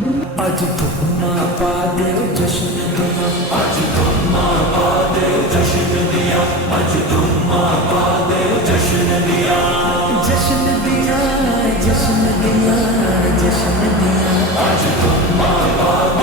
आज धुम्मा पा दे जश्न दिया, आज धुम्मा पा दे जश्न दिया, आज धुम्मा पा दे जश्न दिया, जश्न दिया, जश्न दिया, जश्न दिया, आज धुम्मा पा